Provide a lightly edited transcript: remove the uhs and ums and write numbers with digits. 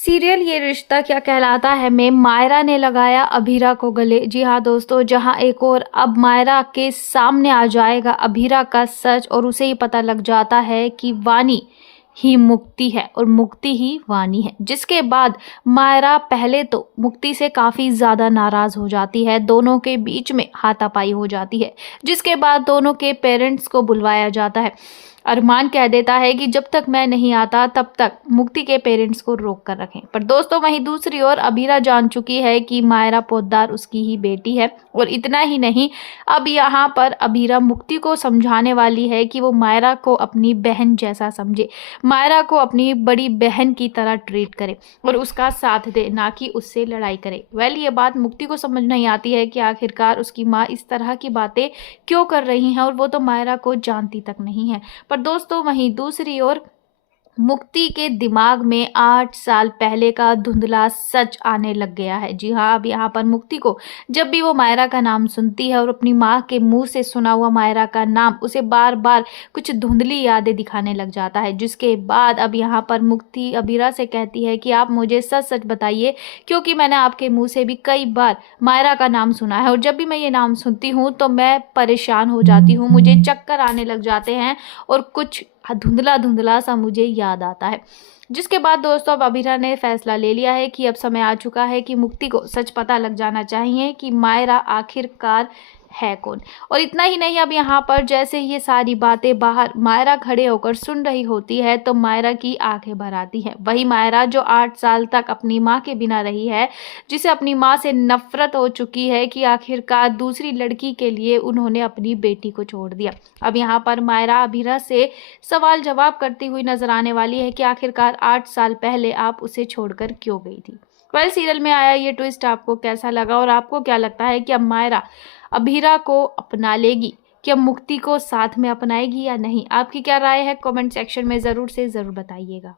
Serial ये रिश्ता क्या कहलाता है में मायरा ने लगाया अभीरा को गले। जी हाँ दोस्तों, जहाँ एक और अब मायरा के सामने आ जाएगा अभीरा का सच और उसे ही पता लग जाता है कि वानी ही मुक्ति है और मुक्ति ही वानी है। जिसके बाद मायरा पहले तो मुक्ति से काफ़ी ज़्यादा नाराज़ हो जाती है, दोनों के बीच में हाथापाई हो जाती है। जिसके बाद दोनों के पेरेंट्स को बुलवाया जाता है। अरमान कह देता है कि जब तक मैं नहीं आता तब तक मुक्ति के पेरेंट्स को रोक कर रखें। पर दोस्तों वहीं दूसरी ओर अभीरा जान चुकी है कि मायरा पोद्दार उसकी ही बेटी है और इतना ही नहीं, अब यहाँ पर अभीरा मुक्ति को समझाने वाली है कि वो मायरा को अपनी बहन जैसा समझे, मायरा को अपनी बड़ी बहन की तरह ट्रीट करे और उसका साथ दे, ना कि उससे लड़ाई करे। ये बात मुक्ति को समझ नहीं आती है कि आखिरकार उसकी माँ इस तरह की बातें क्यों कर रही हैं और वो तो मायरा को जानती तक नहीं है। पर दोस्तों वहीं दूसरी ओर मुक्ति के दिमाग में 8 साल पहले का धुंधला सच आने लग गया है। जी हाँ, अब यहाँ पर मुक्ति को जब भी वो मायरा का नाम सुनती है और अपनी माँ के मुंह से सुना हुआ मायरा का नाम उसे बार बार कुछ धुंधली यादें दिखाने लग जाता है। जिसके बाद अब यहाँ पर मुक्ति अभीरा से कहती है कि आप मुझे सच सच बताइए, क्योंकि मैंने आपके मुंह से भी कई बार मायरा का नाम सुना है और जब भी मैं ये नाम सुनती हूँ तो मैं परेशान हो जाती हूँ, मुझे चक्कर आने लग जाते हैं और कुछ धुंधला धुंधला सा मुझे याद आता है। जिसके बाद दोस्तों अब अभीरा ने फैसला ले लिया है कि अब समय आ चुका है कि मुक्ति को सच पता लग जाना चाहिए कि मायरा आखिरकार है कौन। और इतना ही नहीं, अब यहाँ पर जैसे ये सारी बातें बाहर मायरा खड़े होकर सुन रही होती है तो मायरा की आंखें भर आती हैं। वही मायरा जो 8 साल तक अपनी माँ के बिना रही है, जिसे अपनी माँ से नफरत हो चुकी है कि आखिरकार दूसरी लड़की के लिए उन्होंने अपनी बेटी को छोड़ दिया। अब यहाँ पर मायरा अभीरा से सवाल जवाब करती हुई नजर आने वाली है कि आखिरकार 8 साल पहले आप उसे छोड़कर क्यों गई थी। सीरियल में आया ये ट्विस्ट आपको कैसा लगा और आपको क्या लगता है कि अब मायरा अभीरा को अपना लेगी, क्या मुक्ति को साथ में अपनाएगी या नहीं? आपकी क्या राय है? कमेंट सेक्शन में ज़रूर से ज़रूर बताइएगा।